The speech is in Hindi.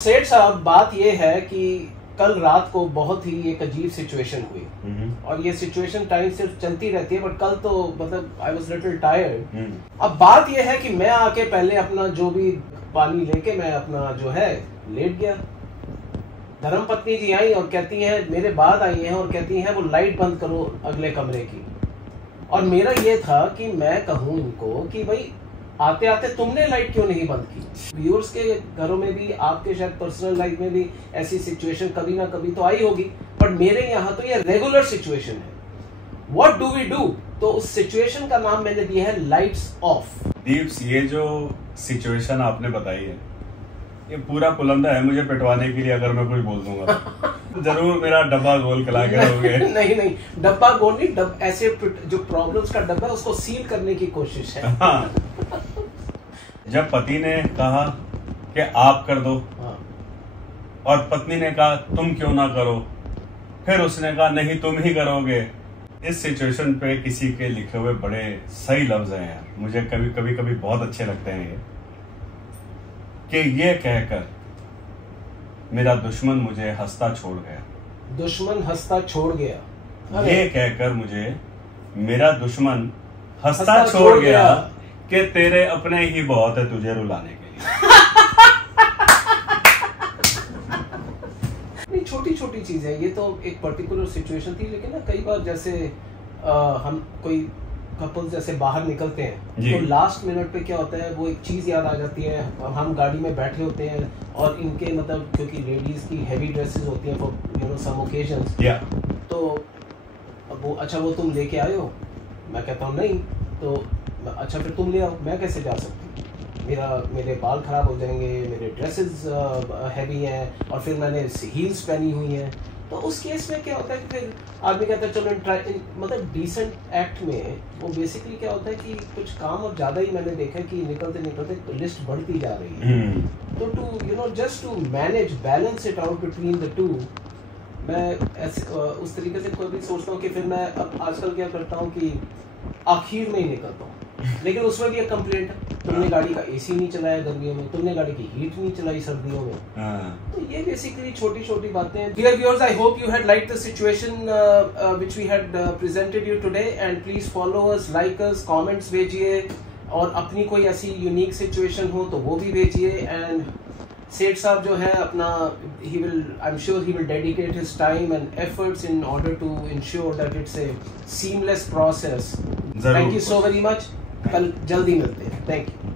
सेठ साहब, बात ये है कि कल रात को बहुत ही एक अजीब सिचुएशन हुई और ये सिचुएशन टाइम सिर्फ चलती रहती है, बट कल तो मतलब आई वाज लिटिल टायर्ड। अब बात ये है कि मैं आके पहले अपना जो भी पानी लेके मैं अपना जो है लेट गया। धर्मपत्नी जी आई और कहती हैं, मेरे बाद आई हैं और कहती हैं वो लाइट बंद करो अगले कमरे की। और मेरा ये था कि मैं कहूँ इनको कि भाई आते आते तुमने लाइट क्यों नहीं बंद की। व्यूअर्स के घरों में भी, आपके शायद पर्सनल लाइफ में भी ऐसी सिचुएशन कभी ना कभी तो आई होगी, बट मेरे यहाँ तो ये रेगुलर सिचुएशन है। What do we do? तो उस सिचुएशन का नाम मैंने दिया है लाइट्स ऑफ। दीप्स, ये जो सिचुएशन आपने बताई है ये पूरा पुलंदा है मुझे पिटवाने के लिए। अगर मैं कुछ बोल दूंगा तो जरूर मेरा डब्बा गोल खिला के रहोगे। नहीं, डब्बा गोल नहीं, ऐसे जो प्रॉब्लम्स का डब्बा है उसको सील करने की कोशिश है। हाँ। जब पति ने कहा कि आप कर दो, हाँ। और पत्नी ने कहा तुम क्यों ना करो, फिर उसने कहा नहीं तुम ही करोगे। इस सिचुएशन पे किसी के लिखे हुए बड़े सही लफ्ज हैं यार, मुझे कभी कभी बहुत अच्छे लगते हैं ये, कि ये कहकर मेरा दुश्मन मुझे हंसता छोड़ गया। दुश्मन हंसता छोड़ गया, ये कहकर मुझे मेरा दुश्मन हंसता छोड़ गया कि तेरे अपने ही बहुत है तुझे रुलाने के लिए। नहीं, छोटी छोटी चीज है ये तो। एक पर्टिकुलर सिचुएशन थी, लेकिन ना कई बार जैसे हम कोई कपल जैसे बाहर निकलते हैं तो लास्ट मिनट पे क्या होता है, वो एक चीज याद आ जाती है। हम गाड़ी में बैठे होते हैं और इनके मतलब क्योंकि लेडीज की हैवी ड्रेसेस होती हैं for you know some occasions, तो वो अच्छा वो तुम लेके आए हो, मैं कहता हूँ नहीं, तो अच्छा फिर तुम ले आओ, मैं कैसे जा सकती, मेरे बाल खराब हो जाएंगे, मेरे ड्रेसेस हैवी हैं और फिर मैंने हील्स पहनी हुई हैं। तो उस केस में क्या होता है कि फिर आदमी कहता है चलो मतलब डिसेंट एक्ट में वो बेसिकली क्या होता है कि कुछ काम और ज़्यादा ही मैंने देखा है कि निकलते निकलते लिस्ट बढ़ती जा रही है। तो to you know just to manage balance it out between the two, मैं ऐसे उस तरीके से कोई भी सोचता हूँ कि फिर मैं अब आजकल क्या करता हूँ कि आखिर में ही निकलता हूँ। लेकिन उसमें भी एक कंप्लेंट है, तुमने गाड़ी का एसी नहीं चलाया गर्मियों में, तुमने गाड़ी की हीट नहीं चलाई सर्दियों में। तो ये बेसिकली छोटी छोटी बातें हैं। Dear viewers, I hope you had liked the situation which we had presented you today, and please follow us, like us, comments भेजिए, और अपनी कोई ऐसी यूनिक सिचुएशन हो तो वो भी भेजिए। एंड सेठ साहब जो है अपना I'm sure he will dedicate his time and efforts in order to ensure that it's a seamless process. Thank you so very much. कल जल्दी मिलते हैं। Thank you.